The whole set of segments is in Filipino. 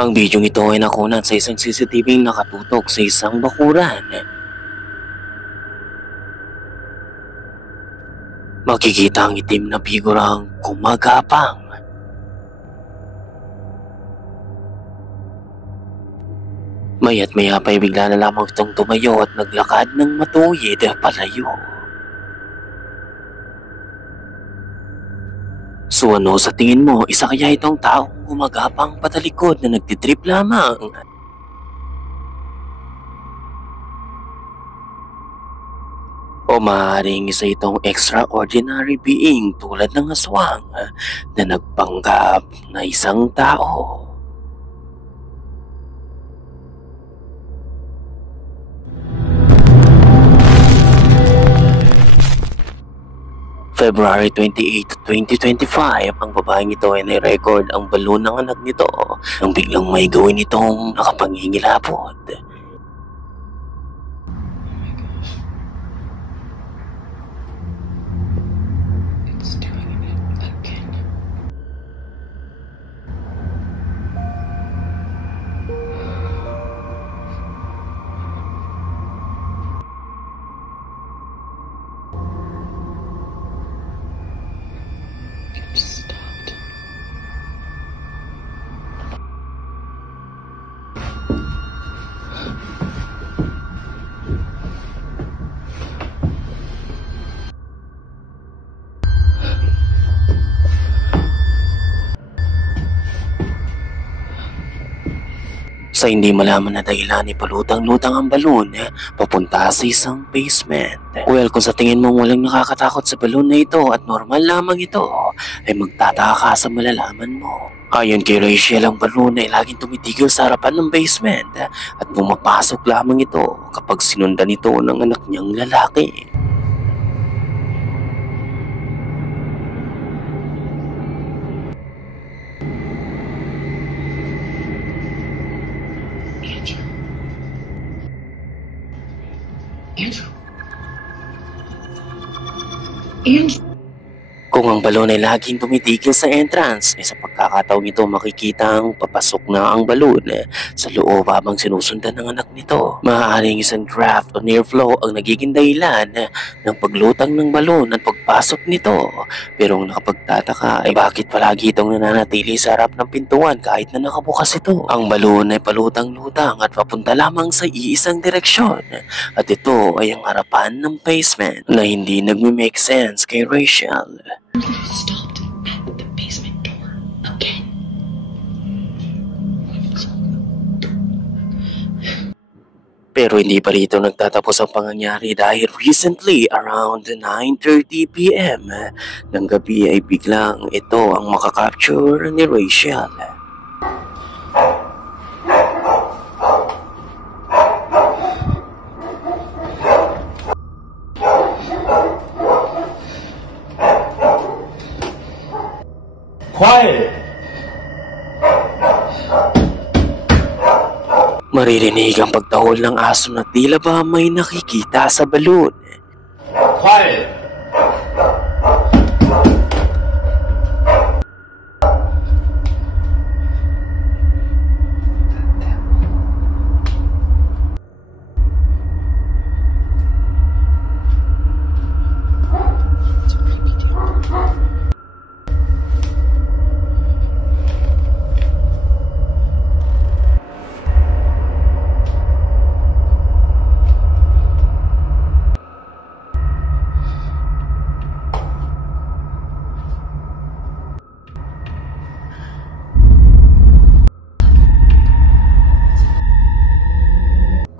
Ang bidyong ito ay nakunan sa isang CCTV nakatutok sa isang bakuran. Makikita ang itim na figurang gumagapang. Maya't maya pa'y bigla na lamang itong tumayo at naglakad ng matuwid palayo. So ano sa tingin mo, isa kaya itong taong gumagapang patalikod na nagtitrip lamang? O maaaring isa itong extraordinary being tulad ng aswang na nagpanggap na isang tao. February 28, 2025, ang babaeng ito ay nai-record ang balon ng anak nito nang biglang may gawin itong nakapangingilapot. Sa hindi malaman na dahilan, ipalutang-lutang ang balon papunta sa isang basement. Well, kung sa tingin mong walang nakakatakot sa balon na ito at normal lamang ito, ay magtataka ka sa malalaman mo. Ayon kay Rachel, ang balon ay laging tumitigil sa harapan ng basement at pumapasok lamang ito kapag sinundan ito ng anak niyang lalaki. Andrew. Kung ang balon ay laging tumitigil sa entrance, ay sa pagkakataong ito makikita ang papasok na ang balon sa loob habang sinusundan ng anak nito. Maaaring isang draft o near flow ang nagiging dahilan ng paglutang ng balon at pagpasok nito. Pero ang nakapagtataka ay bakit palagi itong nananatili sa harap ng pintuan kahit na nakabukas ito. Ang balon ay palutang-lutang at papunta lamang sa iisang direksyon. At ito ay ang harapan ng basement na hindi nagme-make sense kay Rachel. Stopped at the basement door again. Pero hindi pa rito nagtatapos ang pangyayari dahil recently around 9:30 PM ng gabi ay biglang ito ang makakapture ni Rachel. Quiet! Maririnig ang pagtahol ng aso na tila ba may nakikita sa balon. Quiet!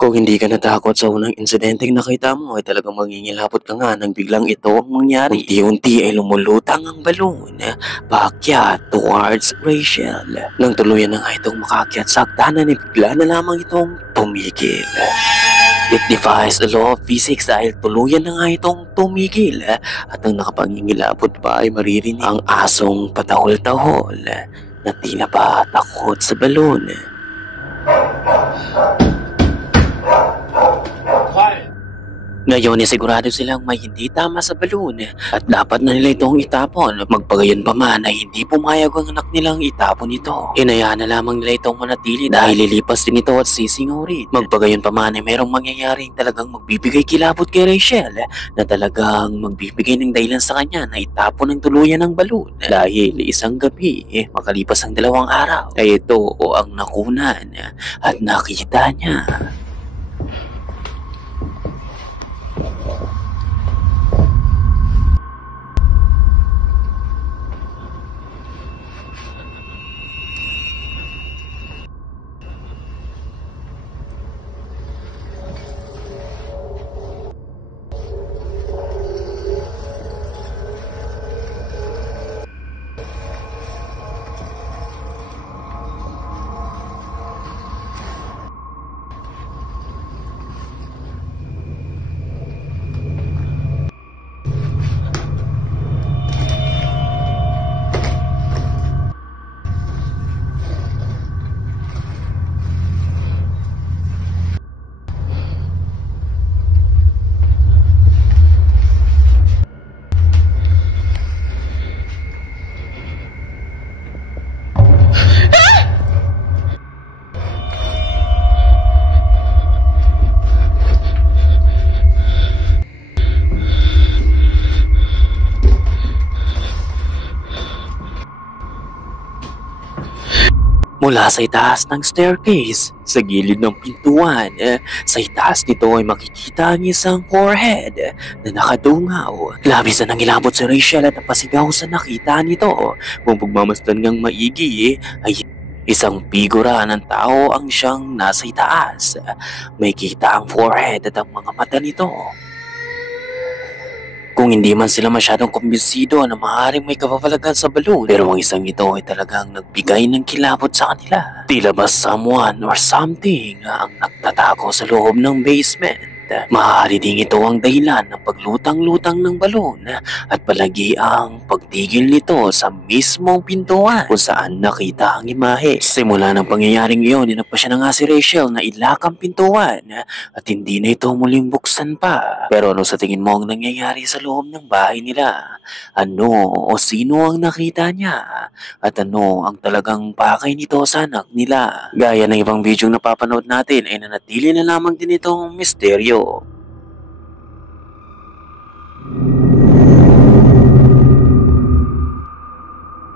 Kung hindi ka natakot sa unang insidenteng nakita mo ay talagang mangingilapot ka nga nang biglang ito ang mangyari. Unti-unti ay lumulutang ang balon paakyat towards Rachel. Nang tuluyan na nga itong makakyat sa hagdanan ay bigla na lamang itong tumigil. It defies the law of physics dahil tuluyan na nga itong tumigil at ang nakapangingilapot pa ay maririnig ang asong patahol-tahol na tila ba takot sa balon. Quiet! Ngayon ay sigurado silang may hindi tama sa balon at dapat na nila itong itapon. Magpagayon pa man ay hindi pumayag ang anak nilang itapon ito. Hinayaan na lamang nila itong manatili dahil lilipas din ito at sisingaw rin. Magpagayon pa man ay merong mangyayaring talagang magbibigay kilabot kay Rachel na talagang magbibigay ng dahilan sa kanya na itapon ng tuluyan ng balon. Dahil isang gabi, makalipas ang 2 araw, ay ito ang nakunan at nakita niya. Mula sa itaas ng staircase, sa gilid ng pintuan, sa itaas nito ay makikita ang isang forehead na nakadungaw. Labis na nangilabot si Rachel at napasigaw sa nakita nito. Kung pagmamasdan ngang maigi ay isang figura ng tao ang siyang nasa itaas. May kita ang forehead at ang mga mata nito. Kung hindi man sila masyadong kumbinsido na maaaring may kapapalagan sa balon, pero ang isang ito ay talagang nagbigay ng kilabot sa kanila. Tila ba someone or something ang nagtatago sa loob ng basement. Maaari ding ito ang dahilan ng paglutang-lutang ng balon at palagi ang pagtigil nito sa mismong pintuan kung saan nakita ang imahe. Simula ng pangyayaring iyon, inagpa siya na nga si Rachel na ilak ang pintuan at hindi na ito muling buksan pa. Pero ano sa tingin mo ang nangyayari sa loob ng bahay nila? Ano o sino ang nakita niya? At ano ang talagang pakay nito sa anak nila? Gaya ng ibang video napapanood natin ay nanatili na lamang din itong misteryo.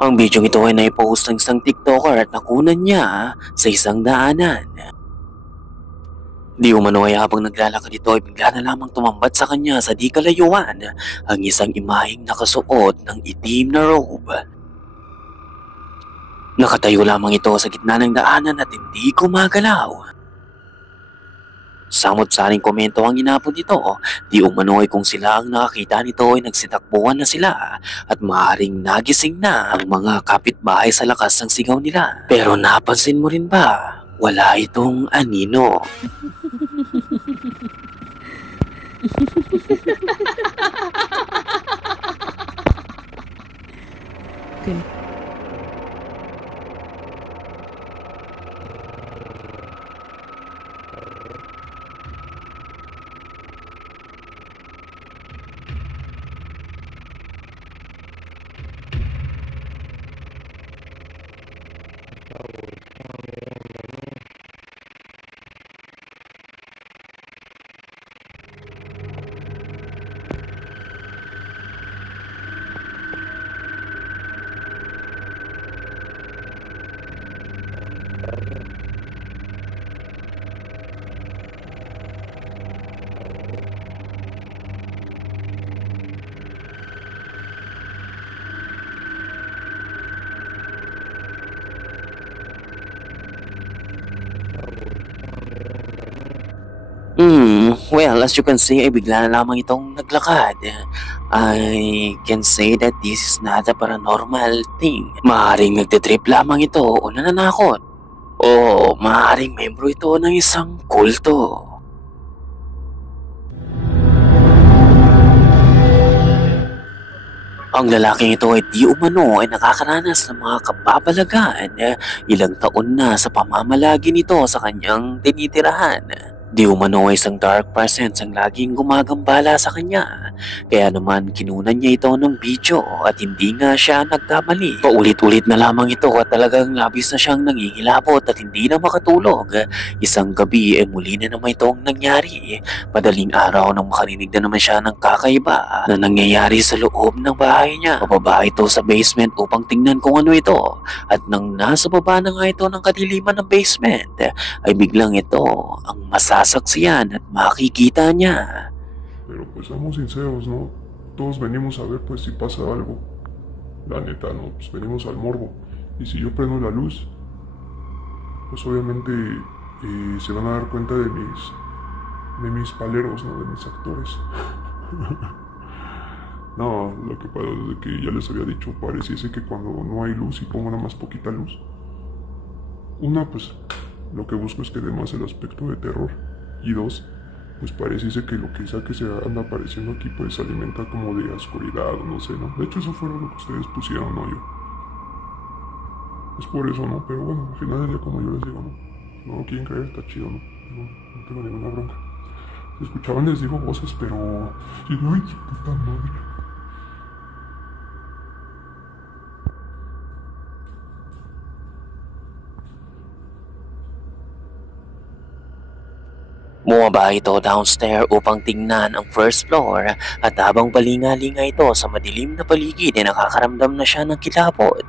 Ang video ito ay naipost ng isang TikToker at nakunan niya sa isang daanan. Di umano ay habang naglalakad ito ay bigla na lamang tumambat sa kanya sa di kalayuan ang isang imaheng nakasuot ng itim na robe. Nakatayo lamang ito sa gitna ng daanan at hindi gumagalaw. Samot-saring komento ang inabot nito, di umano ay kung sila ang nakakita nito ay nagsitakbuhan na sila at maaaring nagising na ang mga kapitbahay sa lakas ng sigaw nila. Pero napansin mo rin ba? Wala itong anino. Well, as you can see ay bigla na lamang itong naglakad. I can say that this is not a paranormal thing. Maaaring nagtitrip lamang ito o nananakot. O maaaring membro ito ng isang kulto. Ang lalaking ito ay di umano ay nakakaranas ng mga kababalagan. Ilang taon na sa pamamalagi nito sa kanyang tinitirahan. Di umano ay isang dark presence ang laging gumagambala sa kanya. Kaya naman kinunan niya ito ng video at hindi nga siya nagkamali. Paulit-ulit na lamang ito at talagang labis na siyang nangingilabot at hindi na makatulog. Isang gabi muli na naman itong nangyari. Madaling araw nang makarinig na naman siya ng kakaiba na nangyayari sa loob ng bahay niya. Pababa ito sa basement upang tingnan kung ano ito. At nang nasa baba na nga ito ng kadiliman ng basement, ay biglang ito ang masasaksiyan at makikita niya. Pero pues seamos sinceros, ¿no? Todos venimos a ver pues si pasa algo. La neta, ¿no? Pues venimos al morbo. Y si yo prendo la luz, pues obviamente se van a dar cuenta de mis paleros, ¿no? De mis actores. No, lo que pasa es que ya les había dicho, pareciese que cuando no hay luz y pongo nada más poquita luz, una, pues lo que busco es que dé más el aspecto de terror. Y dos, pues pareciese que lo que sea que se anda apareciendo aquí pues se alimenta como de oscuridad, no sé, ¿no? De hecho eso fue lo que ustedes pusieron, no yo. Es por eso, ¿no? Pero bueno, al final del día, como yo les digo, ¿no? No quieren creer, está chido, ¿no? No tengo ninguna bronca. Se escuchaban, les digo, voces, pero... ¡Ay, su puta madre! Bumaba ito downstairs upang tingnan ang first floor at habang palinga-linga ito sa madilim na paligid ay nakakaramdam na siya ng kilabot.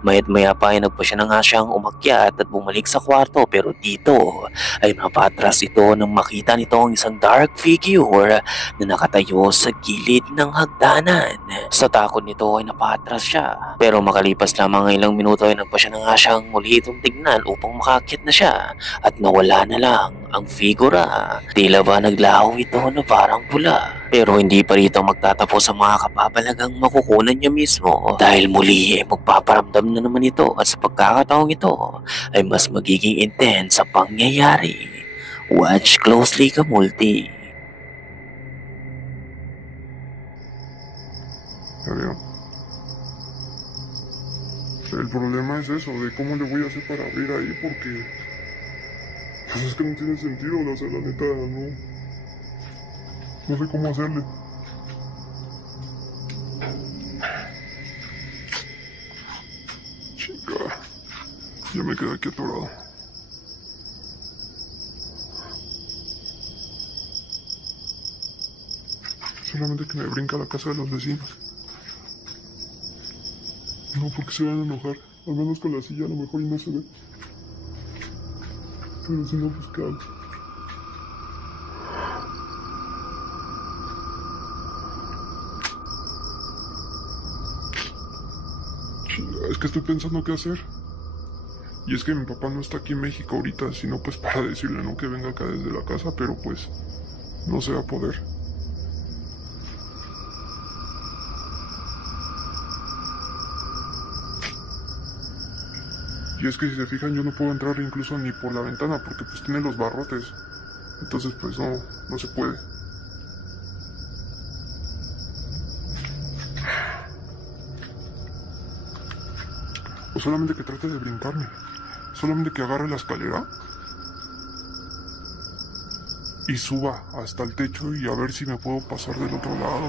Mayat maya pa ay nagpa siya na nga siyang umakyat at bumalik sa kwarto pero dito ay mapatras ito nang makita nito ang isang dark figure na nakatayo sa gilid ng hagdanan. Sa takot nito ay napatras siya pero makalipas lamang ang ilang minuto ay nagpa siya na nga siyang muli itong tignan upang makakyat na siya at nawala na lang ang figura. Tila ba naglaho ito na parang pula. Pero hindi pa rito magtatapos ang mga kapapalagang makukunan niya mismo dahil muli ay magpaparamdam na naman ito at sa pagkakataong ito ay mas magiging intense sa pangyayari. Watch closely ka, multi. Adiós. El problema es eso, de cómo le voy a hacer para abrir ahí porque... Pues es que no tiene sentido, o sea, la neta, no sé cómo hacerle. Chica, ya me quedé aquí atorado. Solamente que me brinca a la casa de los vecinos. No, porque se van a enojar. Al menos con la silla a lo mejor y no se ve. Pero si no, pues ¿qué hago? Es que estoy pensando qué hacer. Y es que mi papá no está aquí en México ahorita, sino pues para decirle, ¿no? Que venga acá desde la casa, pero pues no se va a poder. Y es que si se fijan yo no puedo entrar incluso ni por la ventana porque pues tiene los barrotes. Entonces pues no se puede. O solamente que trate de brincarme. Solamente que agarre la escalera y suba hasta el techo y a ver si me puedo pasar del otro lado.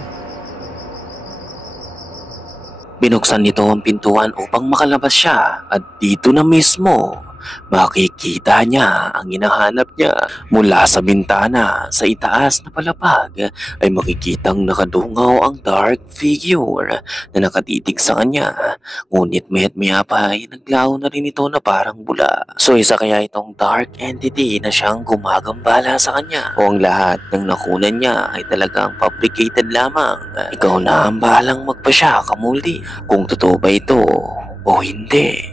Binuksan nito ang pintuan upang makalabas siya at dito na mismo makikita niya ang hinahanap niya. Mula sa bintana sa itaas na palapag ay makikitang nakadungaw ang dark figure na nakatitig sa kanya. Ngunit maya't maya pa ay naglaho na rin ito na parang bula. So isa kaya itong dark entity na siyang gumagambala sa kanya o ang lahat ng nakunan niya ay talagang fabricated lamang. Ikaw na ang bahalang magpasya, Kamulti, kung totoo ba ito o hindi.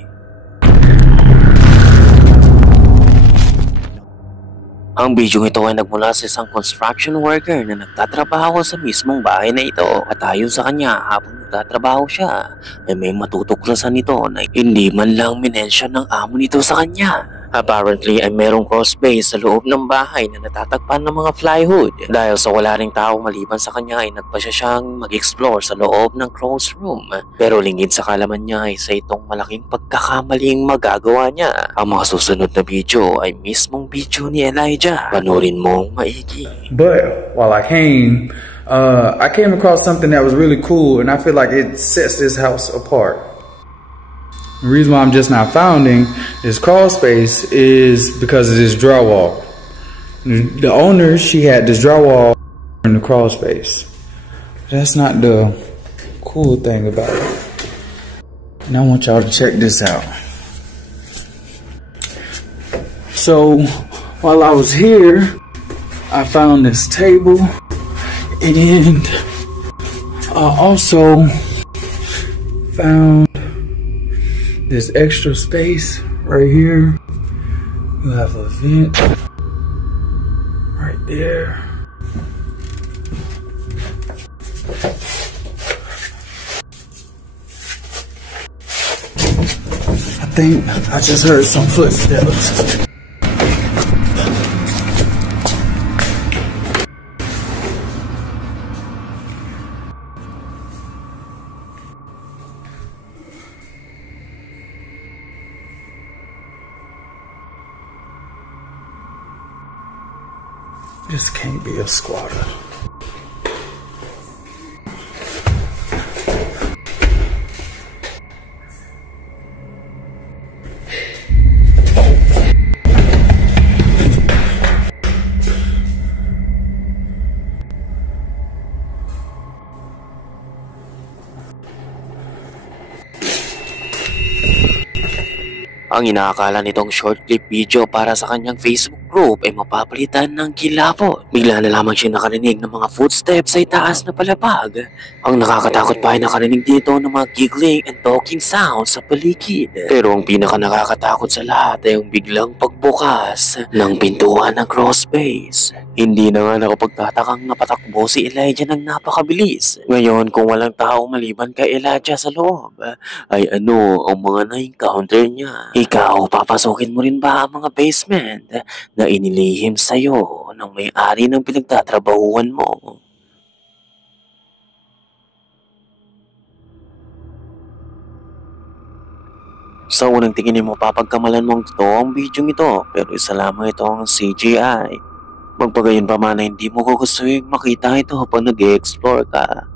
Ang video ito ay nagmula sa isang construction worker na nagtatrabaho sa mismong bahay na ito at ayon sa kanya habang nagtatrabaho siya ay may matutuklasan nito na hindi man lang minensyon ng amo nito sa kanya. Apparently ay merong crossbase sa loob ng bahay na natatagpan ng mga flyhood. Dahil sa wala ring tao maliban sa kanya ay nagpasya siyang mag-explore sa loob ng closed room. Pero lingid sa kalaman niya ay sa itong malaking pagkakamaling magagawa niya. Ang mga susunod na video ay mismong video ni Elijah. Panurin mong maigi. But while I came across something that was really cool, and I feel like it sets this house apart. The reason why I'm just now founding this crawl space is because of this drywall. The owner, she had this drywall in the crawl space. That's not the cool thing about it. And I want y'all to check this out. So while I was here, I found this table, and I also found this extra space right here. You have a vent right there. I think I just heard some footsteps. This can't be a squatter. Ang inaakala nitong short clip video para sa kanyang Facebook group ay mapapalitan ng kilabot. Bigla na lamang siya nakarinig ng mga footsteps sa itaas na palapag. Ang nakakatakot pa ay nakarinig dito ng mga giggling and talking sounds sa paligid. Pero ang pinaka nakakatakot sa lahat ay ang biglang pagbukas ng pintuan ng crossbase. Hindi na nga nakapagtatakang napatakbo si Elijah ng napakabilis. Ngayon kung walang tao maliban kay Elijah sa loob, ay ano ang mga na-encounter niya? Ikaw, papasokin mo rin ba ang mga basement na inilihim sa'yo ng may-ari ng pinagtatrabahuan mo? Sa unang tingin mo, papagkamalan mong totoo ang video ito, pero isa lamang itong CGI. Magpagayon pa man na hindi mo gugustuhin makita ito pag nag-explore ka.